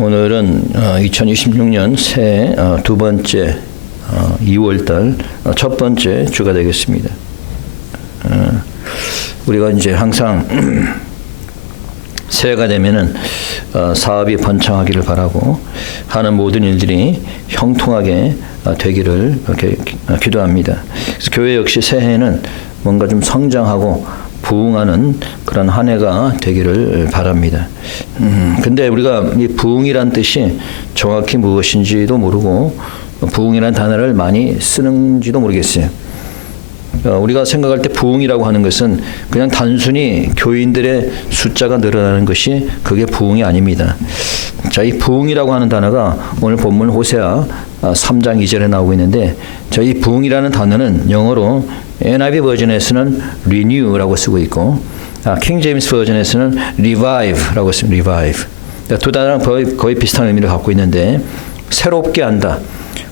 오늘은 2026년 새해 두 번째 2월달 첫 번째 주가 되겠습니다. 우리가 이제 항상 새해가 되면은 사업이 번창하기를 바라고 하는 모든 일들이 형통하게 되기를 이렇게 기도합니다. 그래서 교회 역시 새해에는 뭔가 좀 성장하고 부흥하는 그런 한 해가 되기를 바랍니다. 근데 우리가 이 부흥이란 뜻이 정확히 무엇인지도 모르고 부흥이라는 단어를 많이 쓰는지도 모르겠어요. 우리가 생각할 때 부흥이라고 하는 것은 그냥 단순히 교인들의 숫자가 늘어나는 것이 그게 부흥이 아닙니다. 자, 이 부흥이라고 하는 단어가 오늘 본문 호세아 3장 2절에 나오고 있는데, 자, 이 부흥이라는 단어는 영어로 NIV 버전에서는 renew라고 쓰고 있고, 킹 제임스 버전에서는 revive라고 씁니다. revive. 두 단어는 거의 비슷한 의미를 갖고 있는데, 새롭게 한다,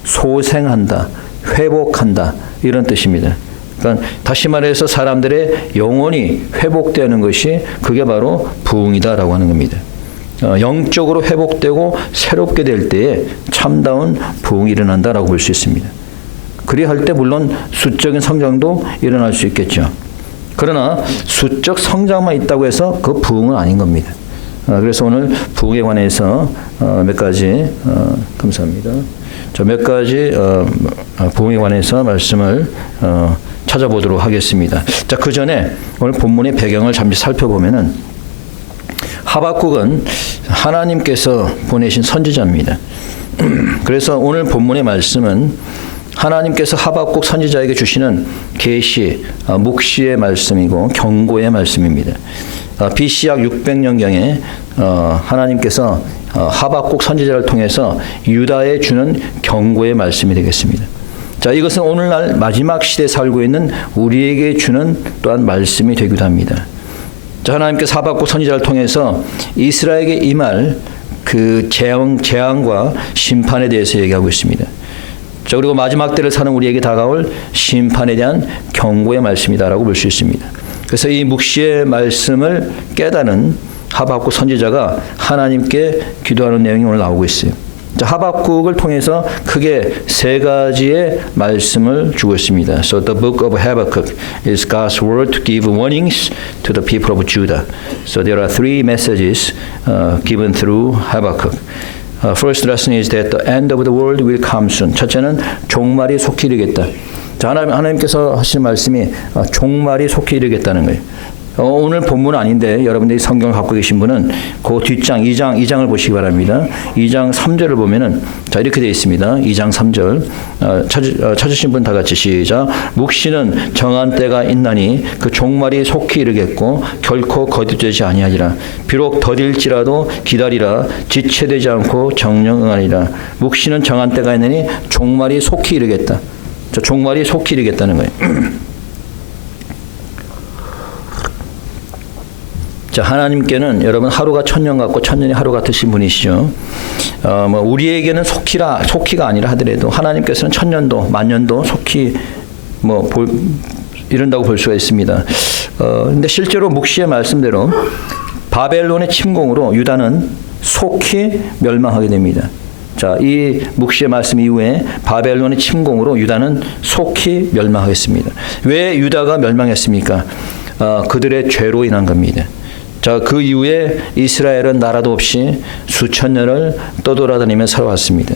소생한다, 회복한다, 이런 뜻입니다. 그러니까 다시 말해서 사람들의 영혼이 회복되는 것이 그게 바로 부흥이다라고 하는 겁니다. 영적으로 회복되고 새롭게 될 때에 참다운 부흥이 일어난다라고 볼 수 있습니다. 그리야 할 때 물론 수적인 성장도 일어날 수 있겠죠. 그러나 수적 성장만 있다고 해서 그 부흥은 아닌 겁니다. 그래서 오늘 부흥에 관해서 몇 가지 감사합니다. 몇 가지 부흥에 관해서 말씀을 찾아보도록 하겠습니다. 자, 그 전에 오늘 본문의 배경을 잠시 살펴보면은 하박국은 하나님께서 보내신 선지자입니다. 그래서 오늘 본문의 말씀은 하나님께서 하박국 선지자에게 주시는 계시, 묵시의 말씀이고 경고의 말씀입니다. BC 약 600년경에 하나님께서 하박국 선지자를 통해서 유다에 주는 경고의 말씀이 되겠습니다. 자, 이것은 오늘날 마지막 시대에 살고 있는 우리에게 주는 또한 말씀이 되기도 합니다. 자, 하나님께서 하박국 선지자를 통해서 이스라엘에게 임할 그 재앙과 심판에 대해서 얘기하고 있습니다. 자, 그리고 마지막 때를 사는 우리에게 다가올 심판에 대한 경고의 말씀이다라고 볼 수 있습니다. 그래서 이 묵시의 말씀을 깨달은 하박국 선지자가 하나님께 기도하는 내용이 오늘 나오고 있어요. 자, 하박국을 통해서 크게 세 가지의 말씀을 주고 있습니다. So the book of Habakkuk is God's word to give warnings to the people of Judah. So there are three messages given through Habakkuk. First lesson is that the end of the world will come soon. 첫째는 종말이 속히 이르겠다. 자, 하나님께서 하신 말씀이 종말이 속히 이르겠다는 거예요. 오늘 본문은 아닌데 여러분들이 성경을 갖고 계신 분은 그 뒷장 2장을 보시기 바랍니다. 2장 3절을 보면은 자, 이렇게 되어 있습니다. 2장 3절 찾으신 분 다 같이 시작. 묵시는 정한 때가 있나니 그 종말이 속히 이르겠고 결코 거듭되지 아니하리라. 비록 더딜지라도 기다리라. 지체되지 않고 정령 응하리라. 묵시는 정한 때가 있나니 종말이 속히 이르겠다. 자, 종말이 속히 이르겠다는 거예요. 자, 하나님께는 여러분 하루가 천년 같고 천년이 하루 같으신 분이시죠. 우리에게는 속히가 아니라 하더라도 하나님께서는 천년도 만년도 속히 이런다고 볼 수가 있습니다. 근데 실제로 묵시의 말씀대로 바벨론의 침공으로 유다는 속히 멸망하게 됩니다. 자, 이 묵시의 말씀 이후에 바벨론의 침공으로 유다는 속히 멸망하겠습니다. 왜 유다가 멸망했습니까? 그들의 죄로 인한 겁니다. 자, 그 이후에 이스라엘은 나라도 없이 수천 년을 떠돌아다니며 살아왔습니다.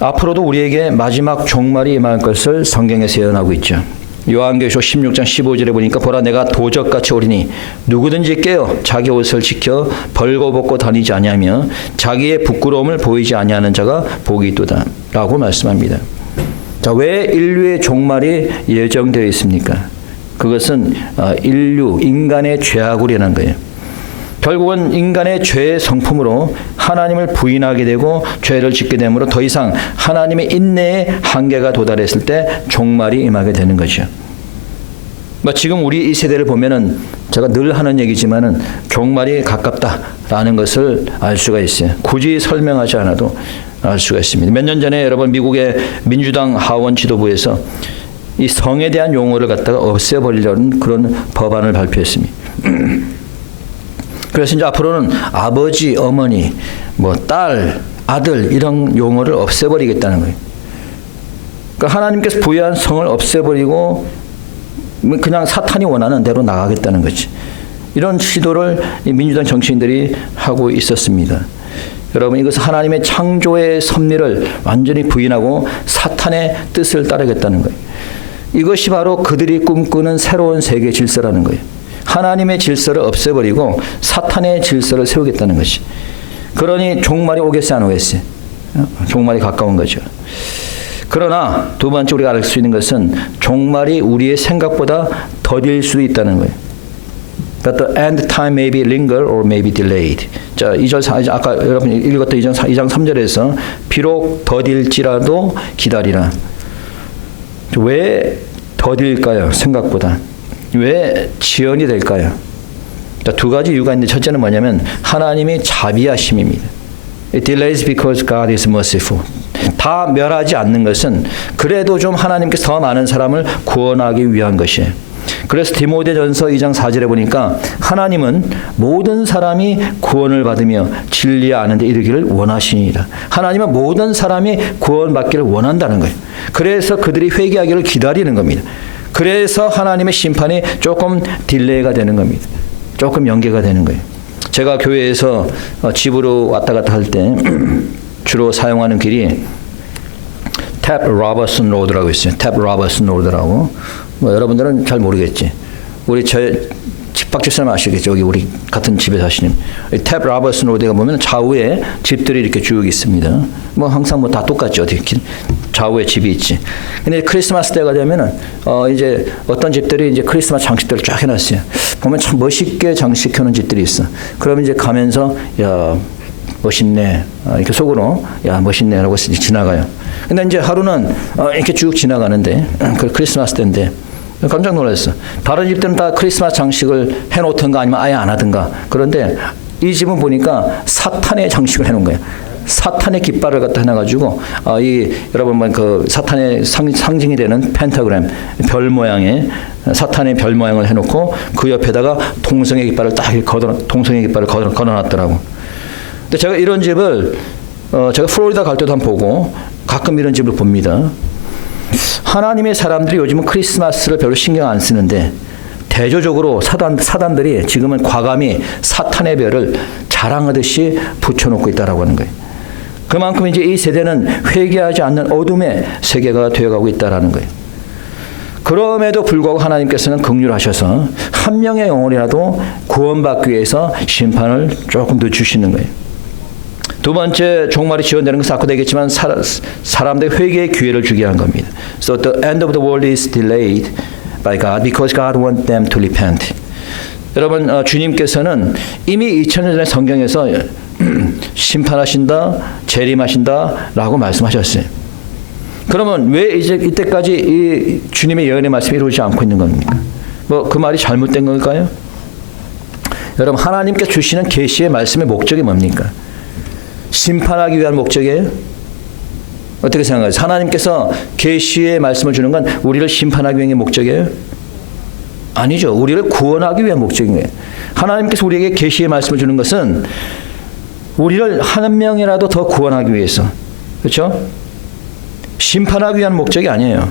앞으로도 우리에게 마지막 종말이 임할 것을 성경에서 예언하고 있죠. 요한계시록 16장 15절에 보니까 보라 내가 도적같이 오리니 누구든지 깨어 자기 옷을 지켜 벌거벗고 다니지 아니하며 자기의 부끄러움을 보이지 아니하는 자가 복이 있도다 라고 말씀합니다. 자, 왜 인류의 종말이 예정되어 있습니까? 그것은 인간의 죄악으로 인한 거예요. 결국은 인간의 죄의 성품으로 하나님을 부인하게 되고 죄를 짓게 되므로 더 이상 하나님의 인내의 한계가 도달했을 때 종말이 임하게 되는 거죠. 지금 우리 이 세대를 보면은 제가 늘 하는 얘기지만은 종말이 가깝다라는 것을 알 수가 있어요. 굳이 설명하지 않아도 알 수가 있습니다. 몇 년 전에 여러분 미국의 민주당 하원 지도부에서 이 성에 대한 용어를 갖다가 없애버리려는 그런 법안을 발표했습니다. 그래서 이제 앞으로는 아버지, 어머니, 뭐 딸, 아들 이런 용어를 없애버리겠다는 거예요. 그러니까 하나님께서 부여한 성을 없애버리고 그냥 사탄이 원하는 대로 나가겠다는 거지. 이런 시도를 민주당 정치인들이 하고 있었습니다. 여러분, 이것은 하나님의 창조의 섭리를 완전히 부인하고 사탄의 뜻을 따르겠다는 거예요. 이것이 바로 그들이 꿈꾸는 새로운 세계 질서라는 거예요. 하나님의 질서를 없애버리고 사탄의 질서를 세우겠다는 것이. 그러니 종말이 오겠어요, 안 오겠어요? 종말이 가까운 거죠. 그러나 두 번째 우리가 알 수 있는 것은 종말이 우리의 생각보다 더딜 수도 있다는 거예요. But the end time may be linger or may be delayed. 자, 2절, 아까 여러분 읽었던 2장 3절에서 비록 더딜지라도 기다리라. 왜 더딜까요? 생각보다. 왜 지연이 될까요? 자, 두 가지 이유가 있는데 첫째는 뭐냐면 하나님이 자비하심입니다. It delays because God is merciful. 다 멸하지 않는 것은 그래도 좀 하나님께서 더 많은 사람을 구원하기 위한 것이에요. 그래서 디모데전서 2장 4절에 보니까 하나님은 모든 사람이 구원을 받으며 진리에 아는 데 이르기를 원하시니라. 하나님은 모든 사람이 구원받기를 원한다는 거예요. 그래서 그들이 회개하기를 기다리는 겁니다. 그래서 하나님의 심판이 조금 딜레이가 되는 겁니다. 조금 연계가 되는 거예요. 제가 교회에서 집으로 왔다 갔다 할 때 주로 사용하는 길이 탭 로버슨 로드라고 있어요. 탭 로버슨 로드라고. 뭐 여러분들은 잘 모르겠지. 우리 제 집박집사님 아시겠죠? 여기 우리 같은 집에 사시는 탭 로버슨 로드가 보면 좌우에 집들이 이렇게 쭉 있습니다. 뭐 항상 뭐 다 똑같죠. 좌우에 집이 있지. 근데 크리스마스 때가 되면은 이제 어떤 집들이 이제 크리스마스 장식들을 쫙 해놨어요. 보면 참 멋있게 장식해놓은 집들이 있어. 그러면 이제 가면서 야 멋있네. 이렇게 속으로 야 멋있네라고 지나가요. 근데 이제 하루는 이렇게 쭉 지나가는데 그 크리스마스 때인데 깜짝 놀랐어. 다른 집들은 다 크리스마스 장식을 해놓던가 아니면 아예 안 하던가. 그런데 이 집은 보니까 사탄의 장식을 해놓은 거예요. 사탄의 깃발을 갖다 해놔가지고 여러분 그 사탄의 상징이 되는 펜타그램 별 모양의 사탄의 별 모양을 해놓고 그 옆에다가 동성의 깃발을 딱 걸어놨더라고. 근데 제가 이런 집을 제가 플로리다 갈 때도 한번 보고 가끔 이런 집을 봅니다. 하나님의 사람들이 요즘은 크리스마스를 별로 신경 안 쓰는데 대조적으로 사단들이 지금은 과감히 사탄의 별을 자랑하듯이 붙여놓고 있다라고 하는 거예요. 그만큼 이제 이 세대는 회개하지 않는 어둠의 세계가 되어가고 있다라는 거예요. 그럼에도 불구하고 하나님께서는 긍휼하셔서 한 명의 영혼이라도 구원받기 위해서 심판을 조금 더 주시는 거예요. 두 번째 종말이 지연되는 것은 아까도 얘기했지만 사람들의 회개의 기회를 주게 한 겁니다. So the end of the world is delayed by God because God wants them to repent. 여러분 주님께서는 이미 2000년 전에 성경에서 심판하신다, 재림하신다라고 말씀하셨어요. 그러면 왜 이제 이때까지 이 주님의 예언의 말씀이 이루어지지 않고 있는 겁니까? 뭐 그 말이 잘못된 걸까요? 여러분 하나님께 주시는 계시의 말씀의 목적이 뭡니까? 심판하기 위한 목적이에요? 어떻게 생각하세요? 하나님께서 계시의 말씀을 주는 건 우리를 심판하기 위한 목적이에요? 아니죠. 우리를 구원하기 위한 목적인 거예요. 하나님께서 우리에게 계시의 말씀을 주는 것은 우리를 한 명이라도 더 구원하기 위해서. 그렇죠? 심판하기 위한 목적이 아니에요.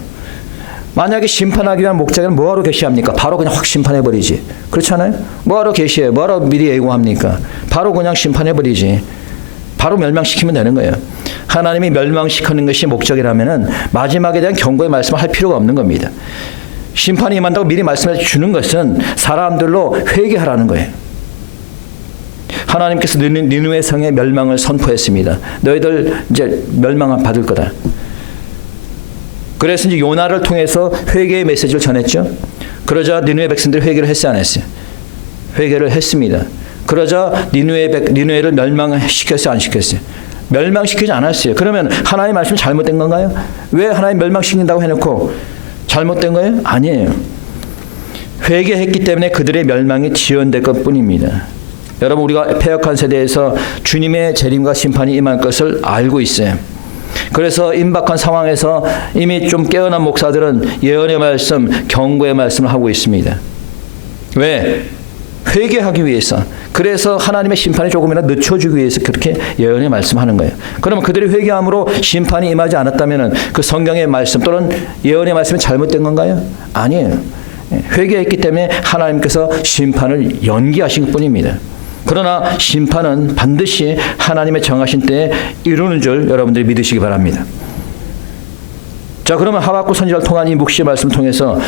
만약에 심판하기 위한 목적은 뭐하러 계시합니까? 바로 그냥 확 심판해버리지. 그렇지 않아요? 뭐하러 계시해요? 뭐하러 미리 예고합니까? 바로 그냥 심판해버리지. 바로 멸망시키면 되는 거예요. 하나님이 멸망시키는 것이 목적이라면은 마지막에 대한 경고의 말씀을 할 필요가 없는 겁니다. 심판이 임한다고 미리 말씀해 주는 것은 사람들로 회개하라는 거예요. 하나님께서 니느웨 성의 멸망을 선포했습니다. 너희들 이제 멸망을 받을 거다. 그래서 이제 요나를 통해서 회개의 메시지를 전했죠. 그러자 니느웨 백성들이 회개를 했어요, 안 했어요? 회개를 했습니다. 그러자 니느웨를 멸망시켰어요, 안 시켰어요? 멸망시키지 않았어요. 그러면 하나님의 말씀이 잘못된 건가요? 왜 하나님 멸망시킨다고 해놓고 잘못된 거예요? 아니에요. 회개했기 때문에 그들의 멸망이 지연될 것뿐입니다. 여러분 우리가 패역한 세대에서 주님의 재림과 심판이 임할 것을 알고 있어요. 그래서 임박한 상황에서 이미 좀 깨어난 목사들은 예언의 말씀, 경고의 말씀을 하고 있습니다. 왜? 회개하기 위해서. 그래서 하나님의 심판이 조금이나 늦춰주기 위해서 그렇게 예언의 말씀하는 거예요. 그러면 그들이 회개함으로 심판이 임하지 않았다면 그 성경의 말씀 또는 예언의 말씀이 잘못된 건가요? 아니에요. 회개했기 때문에 하나님께서 심판을 연기하신 뿐입니다. 그러나 심판은 반드시 하나님의 정하신 때에 이루는 줄 여러분들이 믿으시기 바랍니다. 자, 그러면 하박국 선지자를 통한 이 묵시의 말씀을 통해서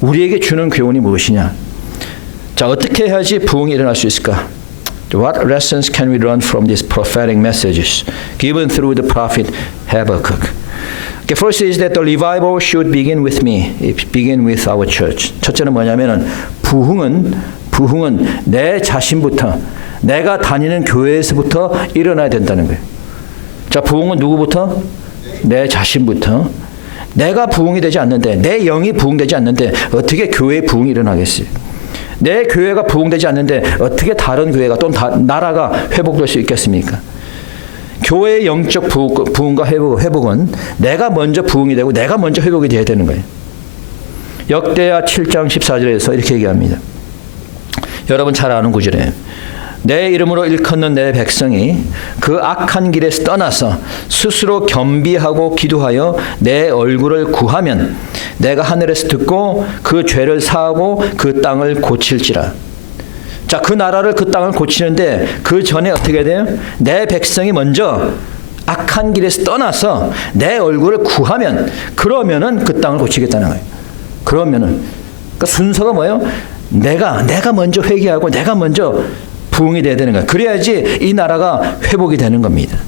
우리에게 주는 교훈이 무엇이냐? 자, 어떻게 해야지 부흥이 일어날 수 있을까? What lessons can we learn from these prophetic messages given through the prophet Habakkuk? Okay, first is that the revival should begin with me. It begin with our church. 첫째는 뭐냐면은 부흥은 내 자신부터, 내가 다니는 교회에서부터 일어나야 된다는 거예요. 자, 부흥은 누구부터? 내 자신부터. 내가 부흥이 되지 않는데, 내 영이 부흥되지 않는데 어떻게 교회에 부흥이 일어나겠어요? 내 교회가 부흥되지 않는데 어떻게 다른 교회가 또는 나라가 회복될 수 있겠습니까? 교회의 영적 부흥과 회복은 내가 먼저 부흥이 되고 내가 먼저 회복이 돼야 되는 거예요. 역대하 7장 14절에서 이렇게 얘기합니다. 여러분 잘 아는 구절이에요. 내 이름으로 일컫는 내 백성이 그 악한 길에서 떠나서 스스로 겸비하고 기도하여 내 얼굴을 구하면 내가 하늘에서 듣고 그 죄를 사하고 그 땅을 고칠지라. 자, 그 나라를 그 땅을 고치는데 그 전에 어떻게 돼요? 내 백성이 먼저 악한 길에서 떠나서 내 얼굴을 구하면 그러면은 그 땅을 고치겠다는 거예요. 그러면은 그러니까 순서가 뭐예요? 내가 먼저 회개하고 내가 먼저 부흥이 돼야 되는 거예요. 그래야지 이 나라가 회복이 되는 겁니다.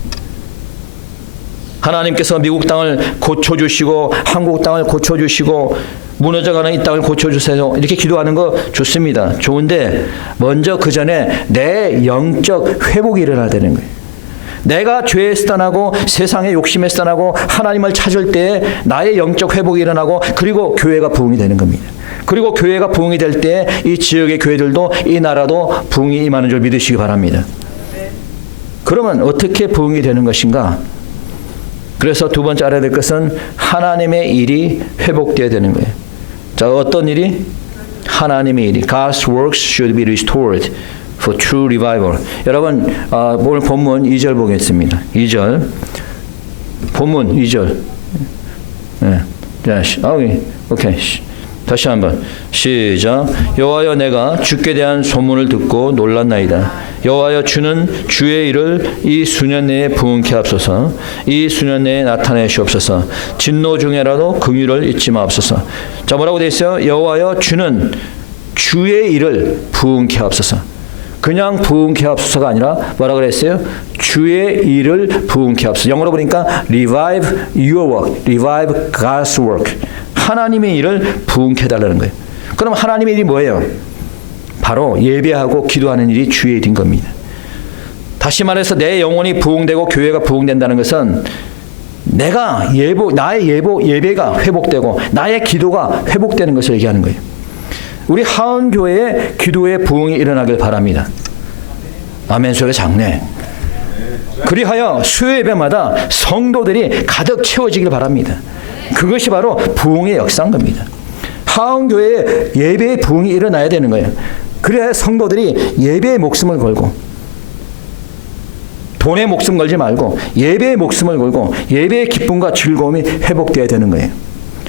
하나님께서 미국 땅을 고쳐주시고 한국 땅을 고쳐주시고 무너져가는 이 땅을 고쳐주세요. 이렇게 기도하는 거 좋습니다. 좋은데 먼저 그 전에 내 영적 회복이 일어나야 되는 거예요. 내가 죄에서 떠나고 세상의 욕심에서 떠나고 하나님을 찾을 때 나의 영적 회복이 일어나고 그리고 교회가 부흥이 되는 겁니다. 그리고 교회가 부흥이 될 때 이 지역의 교회들도 이 나라도 부흥이 임하는 줄 믿으시기 바랍니다. 그러면 어떻게 부흥이 되는 것인가? 그래서 두 번째 알아야 될 것은 하나님의 일이 회복되어야 되는 거예요. 자, 어떤 일이? 하나님의 일이. God's works should be restored for true revival. 여러분 오늘 본문 2절 보겠습니다. 2절. 본문 2절. 네. 오케이. 다시 한번 시작. 여호와여 내가 주께 대한 소문을 듣고 놀랐나이다. 여호와여 주는 주의 일을 이 수년 내에 부흥케 하옵소서. 이 수년 내에 나타내시옵소서. 진노 중에라도 긍휼을 잊지 마옵소서. 자, 뭐라고 되어 있어요? 여호와여 주는 주의 일을 부흥케 하옵소서. 그냥 부흥케 하옵소서가 아니라 뭐라고 그랬어요? 주의 일을 부흥케 하옵소서. 영어로 보니까 revive your work, revive God's work. 하나님의 일을 부흥케 해달라는 거예요. 그럼 하나님의 일이 뭐예요? 바로 예배하고 기도하는 일이 주의 일인 겁니다. 다시 말해서 내 영혼이 부흥되고 교회가 부흥된다는 것은 나의 예배가 회복되고 나의 기도가 회복되는 것을 얘기하는 거예요. 우리 하은교회의 기도의 부흥이 일어나길 바랍니다. 아멘 소리 장래. 그리하여 수요 예배마다 성도들이 가득 채워지길 바랍니다. 그것이 바로 부흥의 역사인 겁니다. 하은교회에 예배의 부흥이 일어나야 되는 거예요. 그래야 성도들이 예배의 목숨을 걸고 돈에 목숨 걸지 말고 예배의 목숨을 걸고 예배의 기쁨과 즐거움이 회복되어야 되는 거예요.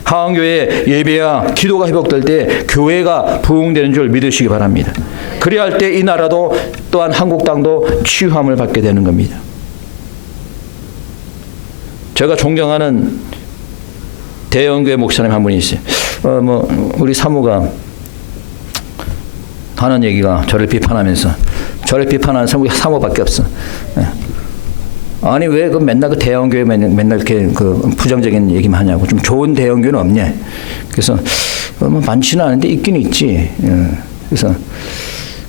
하은교회의 예배와 기도가 회복될 때 교회가 부흥되는 줄 믿으시기 바랍니다. 그래야 할 때 이 나라도 또한 한국 땅도 치유함을 받게 되는 겁니다. 제가 존경하는 대형교회 목사님 한 분이 있어요. 우리 사모가 하는 얘기가 저를 비판하면서 저를 비판하는 사모밖에 없어. 아니 왜 맨날 그 대형교회 맨날 이렇게 그 부정적인 얘기만 하냐고. 좀 좋은 대형교회는 없냐. 그래서 많지는 않은데 있긴 있지. 그래서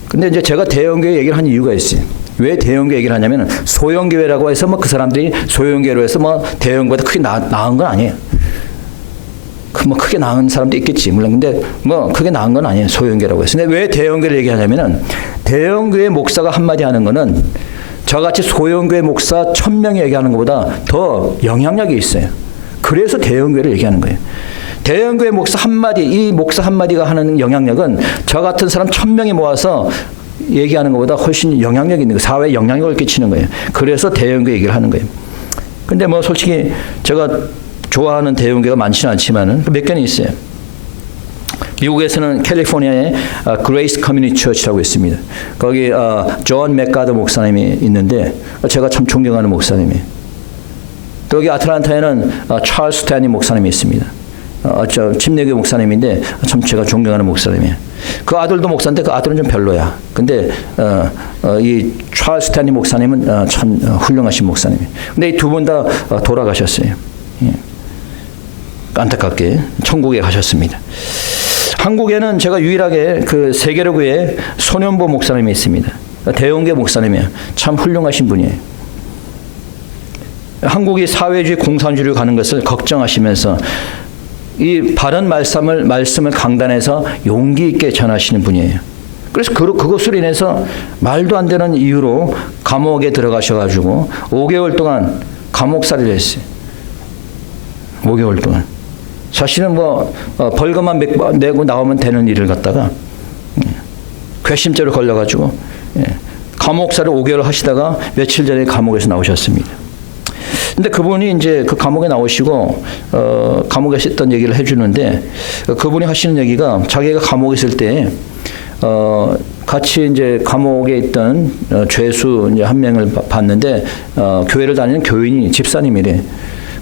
근데 이제 제가 대형교회 얘기를 한 이유가 있어요. 왜 대형교회 얘기를 하냐면 소형교회라고 해서 그 사람들이 소형교회로 해서 대형보다 크게 나은 건 아니에요. 크게 나은 사람도 있겠지. 물론 근데 크게 나은 건 아니에요. 소형교회라고 해서. 근데 왜 대형교회를 얘기하냐면은 대형교회 목사가 한마디 하는 거는 저같이 소형교회 목사 1000명이 얘기하는 것보다 더 영향력이 있어요. 그래서 대형교회를 얘기하는 거예요. 대형교회 목사 한마디, 이 목사 한마디가 하는 영향력은 저 같은 사람 1000명이 모아서 얘기하는 것보다 훨씬 영향력 있는 거, 사회에 영향력을 끼치는 거예요. 그래서 대형교 얘기를 하는 거예요. 근데 뭐 솔직히 제가 좋아하는 대형교가 많지는 않지만은 몇 개는 있어요. 미국에서는 캘리포니아에 그레이스 커뮤니티 처치라고 있습니다. 거기 존 맥가더 목사님이 있는데 제가 참 존경하는 목사님이에요. 또 여기 아틀란타에는 찰스 스탠리 목사님이 있습니다. 침례교 목사님인데 참 제가 존경하는 목사님이에요. 그 아들도 목사인데 그 아들은 좀 별로야. 근데 이 찰스 스탠리 목사님은 참 훌륭하신 목사님이에요. 근데 이 두 분 다 돌아가셨어요. 예. 안타깝게 천국에 가셨습니다. 한국에는 제가 유일하게 그 세계로교회 손현보 목사님이 있습니다. 대형교 목사님이에요. 참 훌륭하신 분이에요. 한국이 사회주의 공산주의로 가는 것을 걱정하시면서 이 바른 말씀을 강단에서 용기 있게 전하시는 분이에요. 그래서 그것으로 인해서 말도 안 되는 이유로 감옥에 들어가셔가지고 5개월 동안 감옥살이를 했어요. 5개월 동안. 사실은 뭐 벌금만 내고 나오면 되는 일을 갖다가 괘씸죄로 걸려가지고 감옥살이 5개월 하시다가 며칠 전에 감옥에서 나오셨습니다. 근데 그분이 이제 그 감옥에 나오시고 감옥에 있던 얘기를 해주는데 그분이 하시는 얘기가 자기가 감옥에 있을 때 같이 이제 감옥에 있던 죄수 이제 한 명을 봤는데 교회를 다니는 교인이 집사님이래.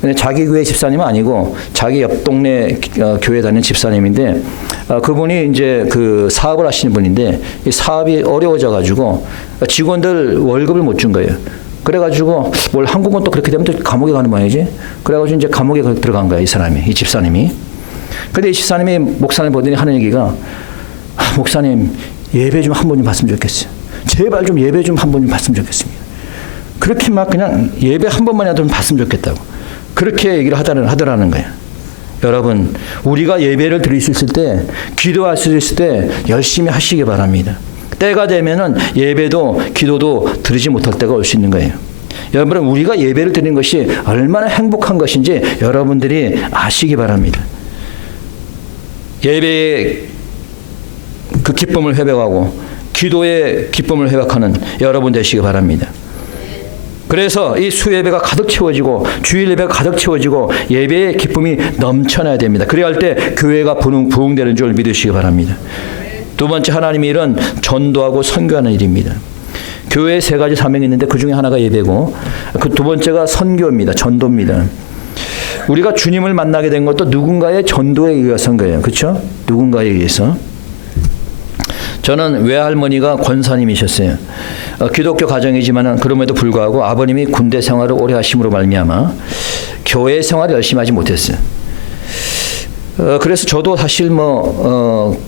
근데 자기 교회 집사님은 아니고 자기 옆 동네 교회 다니는 집사님인데 그분이 이제 그 사업을 하시는 분인데 이 사업이 어려워져 가지고 직원들 월급을 못 준 거예요. 그래가지고 뭘 한국은 또 그렇게 되면 또 감옥에 가는 모양이지. 그래가지고 이제 감옥에 들어간 거야 이 사람이, 이 집사님이. 근데 이 집사님이 목사님 보더니 하는 얘기가 목사님 예배 좀 한 번 좀 봤으면 좋겠어요. 제발 좀 예배 좀 한 번 좀 봤으면 좋겠습니다. 그렇게 막 그냥 예배 한 번만이라도 좀 봤으면 좋겠다고 그렇게 얘기를 하더라는 거예요. 여러분 우리가 예배를 드릴 수 있을 때 기도할 수 있을 때 열심히 하시기 바랍니다. 때가 되면은 예배도 기도도 드리지 못할 때가 올 수 있는 거예요. 여러분 우리가 예배를 드리는 것이 얼마나 행복한 것인지 여러분들이 아시기 바랍니다. 예배의 그 기쁨을 회복하고 기도의 기쁨을 회복하는 여러분 되시기 바랍니다. 그래서 이 수예배가 가득 채워지고 주일 예배가 가득 채워지고 예배의 기쁨이 넘쳐나야 됩니다. 그래야 할 때 교회가 부흥되는 줄 믿으시기 바랍니다. 두 번째 하나님의 일은 전도하고 선교하는 일입니다. 교회에 세 가지 사명이 있는데 그 중에 하나가 예배고 그 두 번째가 선교입니다. 전도입니다. 우리가 주님을 만나게 된 것도 누군가의 전도에 의해서인 거예요. 그렇죠? 누군가에 의해서. 저는 외할머니가 권사님이셨어요. 기독교 가정이지만 그럼에도 불구하고 아버님이 군대 생활을 오래 하심으로 말미암아 교회 생활을 열심히 하지 못했어요. 그래서 저도 사실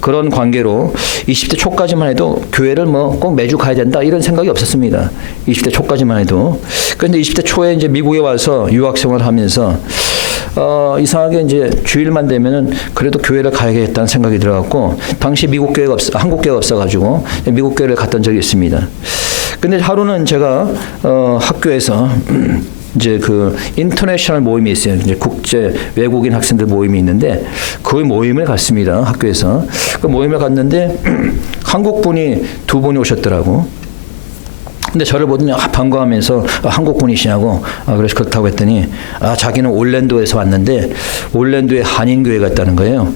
그런 관계로 20대 초까지만 해도 교회를 꼭 매주 가야 된다 이런 생각이 없었습니다. 20대 초까지만 해도. 그런데 20대 초에 이제 미국에 와서 유학 생활을 하면서 이상하게 이제 주일만 되면은 그래도 교회를 가야겠다는 생각이 들어갔고 당시 한국 교회가 없어가지고 미국 교회를 갔던 적이 있습니다. 근데 하루는 제가 학교에서 이제 그 인터내셔널 모임이 있어요. 이제 국제 외국인 학생들 모임이 있는데 그 모임을 갔습니다. 학교에서. 그 모임을 갔는데 한국 분이 두 분이 오셨더라고. 근데 저를 보더니 반가워하면서 한국 분이시냐고 그래서 그렇다고 했더니 자기는 올랜도에서 왔는데 올랜도에 한인교회가 있다는 거예요.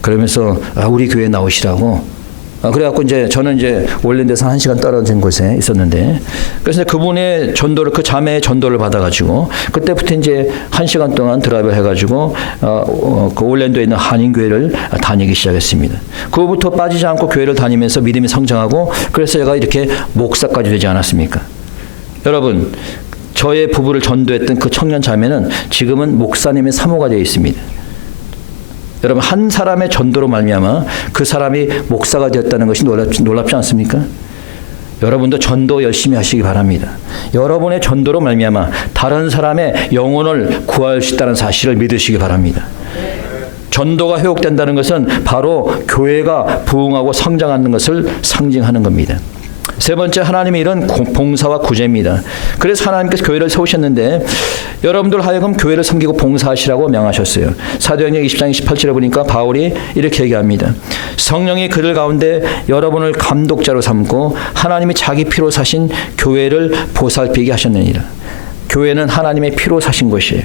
그러면서 우리 교회 나오시라고. 그래갖고 이제 저는 이제 올랜도에서 1시간 떨어진 곳에 있었는데 그래서 그분의 전도를 그 자매의 전도를 받아가지고 그때부터 이제 1시간 동안 드라이브 해가지고 그 올랜도에 있는 한인교회를 다니기 시작했습니다. 그후부터 빠지지 않고 교회를 다니면서 믿음이 성장하고 그래서 제가 이렇게 목사까지 되지 않았습니까? 여러분 저의 부부를 전도했던 그 청년 자매는 지금은 목사님의 사모가 되어 있습니다. 여러분 한 사람의 전도로 말미암아 그 사람이 목사가 되었다는 것이 놀랍지 않습니까? 여러분도 전도 열심히 하시기 바랍니다. 여러분의 전도로 말미암아 다른 사람의 영혼을 구할 수 있다는 사실을 믿으시기 바랍니다. 전도가 회복된다는 것은 바로 교회가 부흥하고 성장하는 것을 상징하는 겁니다. 세 번째, 하나님의 일은 봉사와 구제입니다. 그래서 하나님께서 교회를 세우셨는데 여러분들 하여금 교회를 섬기고 봉사하시라고 명하셨어요. 사도행전 20장 28절에 보니까 바울이 이렇게 얘기합니다. 성령이 그들 가운데 여러분을 감독자로 삼고 하나님이 자기 피로 사신 교회를 보살피게 하셨느니라. 교회는 하나님의 피로 사신 것이에요.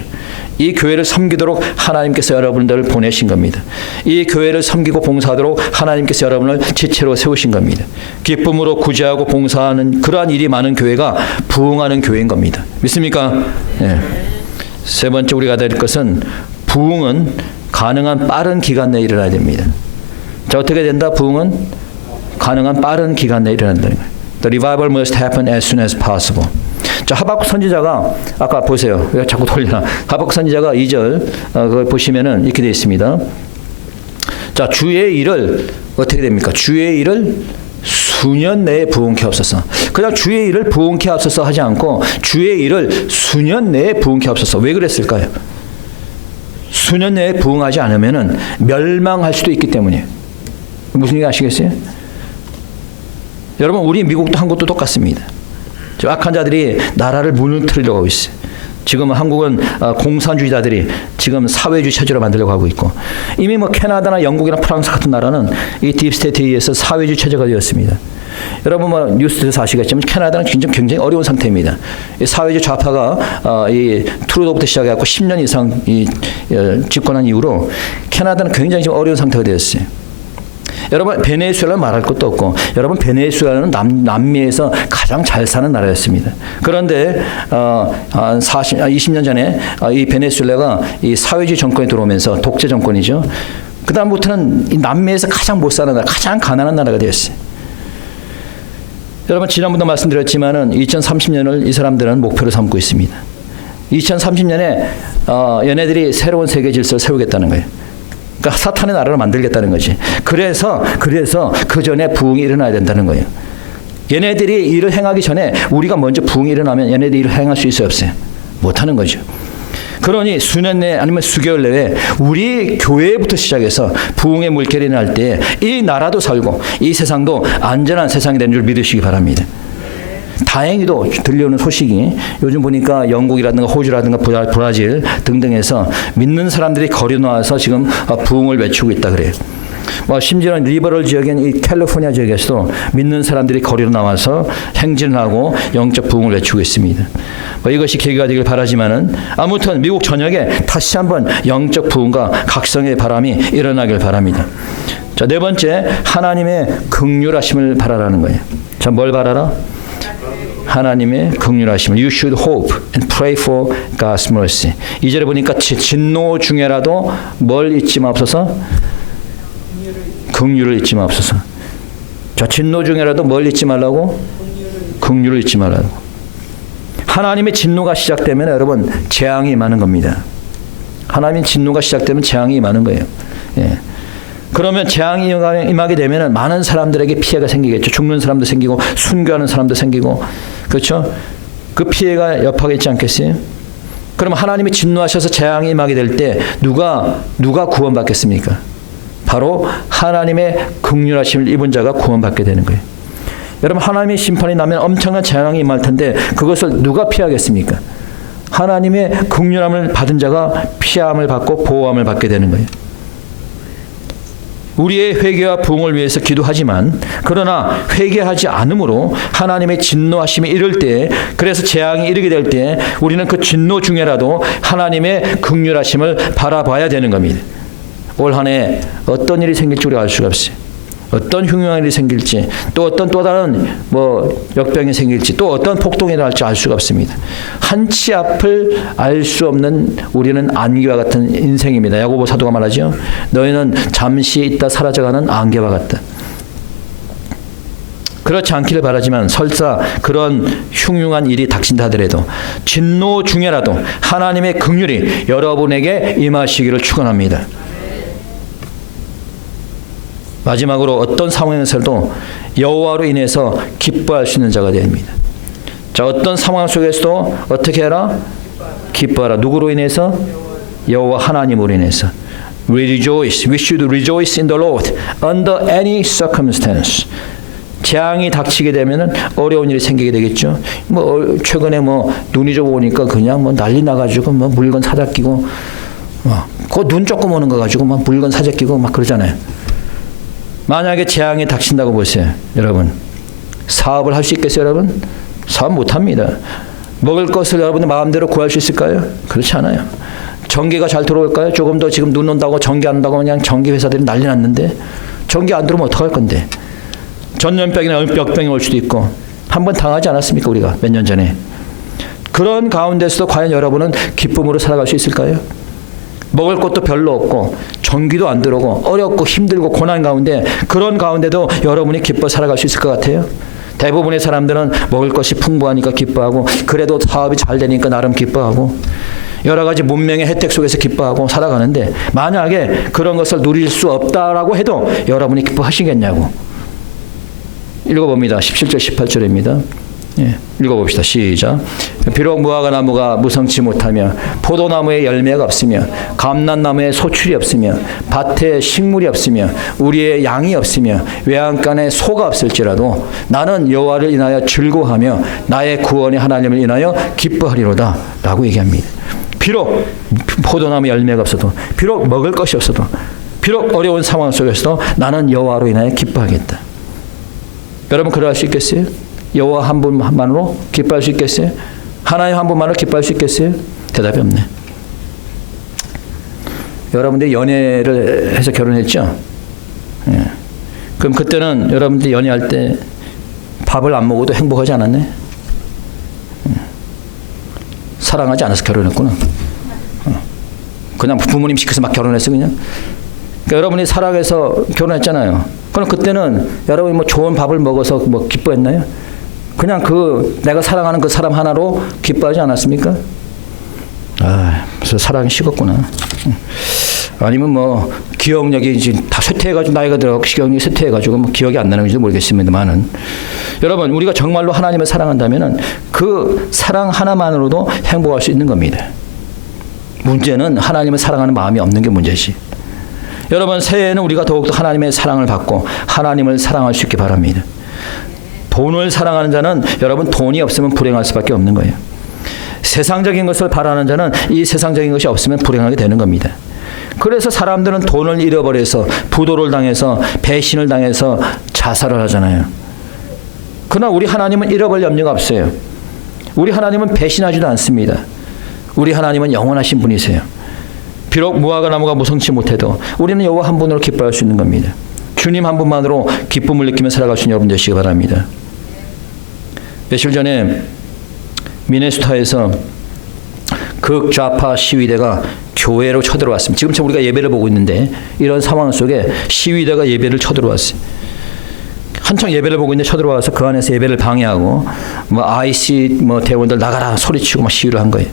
이 교회를 섬기도록 하나님께서 여러분들을 보내신 겁니다. 이 교회를 섬기고 봉사하도록 하나님께서 여러분을 지체로 세우신 겁니다. 기쁨으로 구제하고 봉사하는 그러한 일이 많은 교회가 부흥하는 교회인 겁니다. 믿습니까? 네. 세 번째 우리가 될 것은 부흥은 가능한 빠른 기간 내에 일어나야 됩니다. 자, 어떻게 된다? 부흥은 가능한 빠른 기간 내에 일어난다는 거예요. The revival must happen as soon as possible. 자, 하박국 선지자가 아까 보세요. 왜 자꾸 돌리나? 하박국 선지자가 2절 그걸 보시면은 이렇게 되어 있습니다. 자, 주의 일을 어떻게 됩니까? 주의 일을 수년 내에 부흥케 하옵소서. 그냥 주의 일을 부흥케 하옵소서 하지 않고 주의 일을 수년 내에 부흥케 하옵소서. 왜 그랬을까요? 수년 내에 부흥하지 않으면은 멸망할 수도 있기 때문이에요. 무슨 얘기 아시겠어요? 여러분, 우리 미국도 한국도 똑같습니다. 악한 자들이 나라를 무너뜨리려고 하고 있어요. 지금 한국은 공산주의자들이 지금 사회주의 체제로 만들려고 하고 있고, 이미 뭐 캐나다나 영국이나 프랑스 같은 나라는 이 딥스테이트에 의해서 사회주의 체제가 되었습니다. 여러분 뭐 뉴스에서 아시겠지만 캐나다는 굉장히 어려운 상태입니다. 이 사회주의 좌파가 이 트루도부터 시작해갖고 10년 이상 집권한 이후로 캐나다는 굉장히 지금 어려운 상태가 되었어요. 여러분, 베네수엘라 말할 것도 없고, 여러분, 베네수엘라는 남미에서 가장 잘 사는 나라였습니다. 그런데 20년 전에 이 베네수엘라가 이 사회주의 정권에 들어오면서 독재 정권이죠. 그 다음부터는 이 남미에서 가장 못 사는 나라, 가장 가난한 나라가 되었어요. 여러분, 지난번도 말씀드렸지만은 2030년을 이 사람들은 목표로 삼고 있습니다. 2030년에 얘네들이 새로운 세계 질서를 세우겠다는 거예요. 그러니까 사탄의 나라를 만들겠다는 거지. 그래서 그 전에 부흥이 일어나야 된다는 거예요. 얘네들이 일을 행하기 전에 우리가 먼저 부흥이 일어나면 얘네들이 일을 행할 수 있어요, 없어요? 못하는 거죠. 그러니 수년 내에 아니면 수개월 내에 우리 교회부터 시작해서 부흥의 물결이 일어날 때 이 나라도 살고 이 세상도 안전한 세상이 되는 줄 믿으시기 바랍니다. 다행히도 들려오는 소식이 요즘 보니까 영국이라든가 호주라든가 브라질 등등에서 믿는 사람들이 거리 나와서 지금 부흥을 외치고 있다 그래요. 뭐 심지어는 리버럴 지역인 이 캘리포니아 지역에서도 믿는 사람들이 거리로 나와서 행진을 하고 영적 부흥을 외치고 있습니다. 뭐 이것이 계기가 되길 바라지만은 아무튼 미국 전역에 다시 한번 영적 부흥과 각성의 바람이 일어나길 바랍니다. 자, 네 번째, 하나님의 긍휼하심을 바라라는 거예요. 자, 뭘 바라라? 하나님의 긍휼하심을. You should hope and pray for God's mercy. 2절에 보니까 진노 중에라도 뭘 잊지 마옵소서? 긍휼을 잊지 마옵소서. 자, 진노 중에라도 뭘 잊지 말라고? 긍휼을 잊지 말라고. 하나님의 진노가 시작되면 여러분 재앙이 임하는 겁니다. 하나님의 진노가 시작되면 재앙이 임하는 거예요. 예. 그러면 재앙이 임하게 되면 많은 사람들에게 피해가 생기겠죠. 죽는 사람도 생기고 순교하는 사람도 생기고, 그렇죠? 그 피해가 여파겠지 않겠어요? 그럼 하나님이 진노하셔서 재앙이 임하게 될 때 누가 구원받겠습니까? 바로 하나님의 긍휼하심을 입은 자가 구원받게 되는 거예요. 여러분, 하나님의 심판이 나면 엄청난 재앙이 임할 텐데 그것을 누가 피하겠습니까? 하나님의 긍휼함을 받은 자가 피함을 받고 보호함을 받게 되는 거예요. 우리의 회개와 부흥을 위해서 기도하지만 그러나 회개하지 않으므로 하나님의 진노하심이 이를 때, 그래서 재앙이 이르게 될 때 우리는 그 진노 중에라도 하나님의 긍휼하심을 바라봐야 되는 겁니다. 올 한 해 어떤 일이 생길지 우리가 알 수가 없어요. 어떤 흉흉한 일이 생길지, 또 다른 역병이 생길지, 또 어떤 폭동이 일어날지 알 수가 없습니다. 한치 앞을 알 수 없는 우리는 안개와 같은 인생입니다. 야고보 사도가 말하죠. 너희는 잠시 있다 사라져가는 안개와 같다. 그렇지 않기를 바라지만 설사 그런 흉흉한 일이 닥친다 하더라도 진노 중에라도 하나님의 긍휼이 여러분에게 임하시기를 축원합니다. 마지막으로 어떤 상황에서도 여호와로 인해서 기뻐할 수 있는 자가 됩니다. 자, 어떤 상황 속에서도 어떻게 해라? 기뻐하라. 누구로 인해서? 여호와 하나님으로 인해서. We should rejoice in the Lord under any circumstance. 재앙이 닥치게 되면은 어려운 일이 생기게 되겠죠. 뭐 최근에 뭐 눈이 좀 오니까 그냥 뭐 난리 나가지고 뭐 물건 사다 끼고 그 눈 조금 오는 거 가지고 막 물건 사다 끼고 막 그러잖아요. 만약에 재앙이 닥친다고 보세요, 여러분. 사업을 할 수 있겠어요, 여러분? 사업 못 합니다. 먹을 것을 여러분의 마음대로 구할 수 있을까요? 그렇지 않아요. 전기가 잘 들어올까요? 조금 더 지금 눈 온다고 전기 안 온다고 그냥 전기 회사들이 난리 났는데 전기 안 들어오면 어떡할 건데? 전염병이나 역병이 올 수도 있고 한번 당하지 않았습니까, 우리가 몇 년 전에? 그런 가운데서도 과연 여러분은 기쁨으로 살아갈 수 있을까요? 먹을 것도 별로 없고 전기도 안 들어오고 어렵고 힘들고 고난 가운데 그런 가운데도 여러분이 기뻐 살아갈 수 있을 것 같아요? 대부분의 사람들은 먹을 것이 풍부하니까 기뻐하고 그래도 사업이 잘 되니까 나름 기뻐하고 여러 가지 문명의 혜택 속에서 기뻐하고 살아가는데 만약에 그런 것을 누릴 수 없다라고 해도 여러분이 기뻐하시겠냐고. 읽어봅니다. 17절 18절입니다. 읽어봅시다. 시작. 비록 무화과 나무가 무성치 못하며 포도나무에 열매가 없으며 감람나무에 소출이 없으며 밭에 식물이 없으며 우리의 양이 없으며 외양간에 소가 없을지라도 나는 여호와를 인하여 즐거워하며 나의 구원의 하나님을 인하여 기뻐하리로다 라고 얘기합니다. 비록 포도나무 열매가 없어도 비록 먹을 것이 없어도 비록 어려운 상황 속에서도 나는 여호와로 인하여 기뻐하겠다. 여러분 그러할 수 있겠어요? 여호와 한 분만으로 기뻐할 수 있겠어요? 하나님 한 분만으로 기뻐할 수 있겠어요? 대답이 없네. 여러분들이 연애를 해서 결혼했죠? 예. 그럼 그때는 여러분들이 연애할 때 밥을 안 먹어도 행복하지 않았네? 예. 사랑하지 않아서 결혼했구나. 그냥 부모님 시켜서 막 결혼했어 그냥. 그러니까 여러분이 사랑해서 결혼했잖아요. 그럼 그때는 여러분이 뭐 좋은 밥을 먹어서 뭐 기뻐했나요? 그냥 그 내가 사랑하는 그 사람 하나로 기뻐하지 않았습니까? 그래서 사랑이 식었구나. 아니면 뭐 기억력이 이제 다 쇠퇴해가지고 나이가 들어가고 기억력이 쇠퇴해가지고 뭐 기억이 안 나는지도 모르겠습니다만은 여러분 우리가 정말로 하나님을 사랑한다면은 그 사랑 하나만으로도 행복할 수 있는 겁니다. 문제는 하나님을 사랑하는 마음이 없는 게 문제지. 여러분 새해에는 우리가 더욱더 하나님의 사랑을 받고 하나님을 사랑할 수 있게 바랍니다. 돈을 사랑하는 자는 여러분 돈이 없으면 불행할 수밖에 없는 거예요. 세상적인 것을 바라는 자는 이 세상적인 것이 없으면 불행하게 되는 겁니다. 그래서 사람들은 돈을 잃어버려서 부도를 당해서 배신을 당해서 자살을 하잖아요. 그러나 우리 하나님은 잃어버릴 염려가 없어요. 우리 하나님은 배신하지도 않습니다. 우리 하나님은 영원하신 분이세요. 비록 무화과 나무가 무성치 못해도 우리는 여호와 한 분으로 기뻐할 수 있는 겁니다. 주님 한 분만으로 기쁨을 느끼며 살아갈 수 있는 여러분 되시기 바랍니다. 며칠 전에 미네소타에서 극좌파 시위대가 교회로 쳐들어왔습니다. 지금처럼 우리가 예배를 보고 있는데 이런 상황 속에 시위대가 예배를 쳐들어왔어요. 한창 예배를 보고 있는데 쳐들어와서 그 안에서 예배를 방해하고 뭐 IC 뭐 대원들 나가라 소리치고 막 시위를 한 거예요.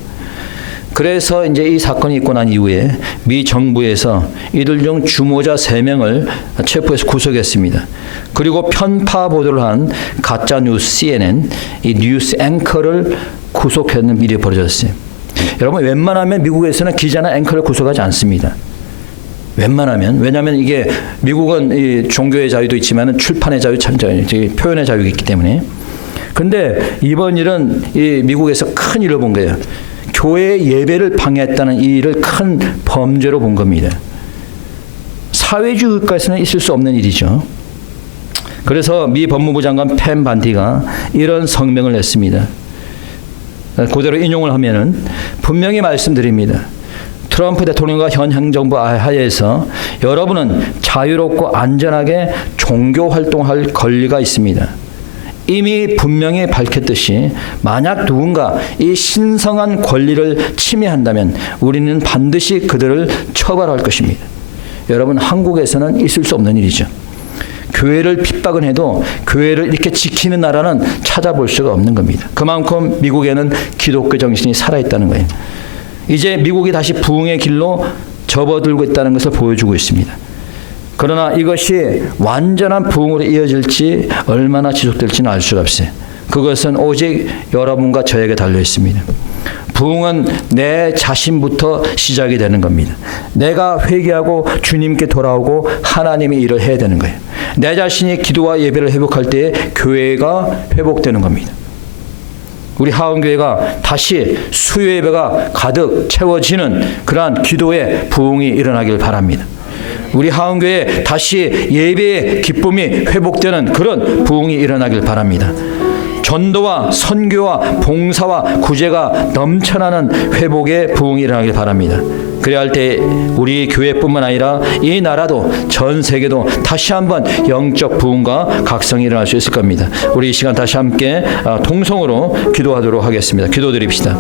그래서 이제 이 사건이 있고 난 이후에 미 정부에서 이들 중 주모자 3명을 체포해서 구속했습니다. 그리고 편파 보도를 한 가짜 뉴스 CNN 이 뉴스 앵커를 구속하는 일이 벌어졌어요. 여러분 웬만하면 미국에서는 기자나 앵커를 구속하지 않습니다. 웬만하면 왜냐하면 이게 미국은 이 종교의 자유도 있지만 출판의 자유, 표현의 자유가 있기 때문에. 그런데 이번 일은 이 미국에서 큰 일을 본 거예요. 교회의 예배를 방해했다는 이 일을 큰 범죄로 본 겁니다. 사회주의 국가에서는 있을 수 없는 일이죠. 그래서 미 법무부 장관 펜 반디가 이런 성명을 냈습니다. 그대로 인용을 하면은 분명히 말씀드립니다. 트럼프 대통령과 현 행정부 하에서 여러분은 자유롭고 안전하게 종교 활동할 권리가 있습니다. 이미 분명히 밝혔듯이 만약 누군가 이 신성한 권리를 침해한다면 우리는 반드시 그들을 처벌할 것입니다. 여러분 한국에서는 있을 수 없는 일이죠. 교회를 핍박은 해도 교회를 이렇게 지키는 나라는 찾아볼 수가 없는 겁니다. 그만큼 미국에는 기독교 정신이 살아있다는 거예요. 이제 미국이 다시 부흥의 길로 접어들고 있다는 것을 보여주고 있습니다. 그러나 이것이 완전한 부흥으로 이어질지 얼마나 지속될지는 알 수가 없어요. 그것은 오직 여러분과 저에게 달려 있습니다. 부흥은 내 자신부터 시작이 되는 겁니다. 내가 회개하고 주님께 돌아오고 하나님이 일을 해야 되는 거예요. 내 자신이 기도와 예배를 회복할 때 교회가 회복되는 겁니다. 우리 하원교회가 다시 수요 예배가 가득 채워지는 그러한 기도의 부흥이 일어나길 바랍니다. 우리 하원교회에 다시 예배의 기쁨이 회복되는 그런 부흥이 일어나길 바랍니다. 전도와 선교와 봉사와 구제가 넘쳐나는 회복의 부흥이 일어나길 바랍니다. 그래야 할 때 우리 교회뿐만 아니라 이 나라도 전 세계도 다시 한번 영적 부흥과 각성이 일어날 수 있을 겁니다. 우리 이 시간 다시 함께 통성으로 기도하도록 하겠습니다. 기도드립시다.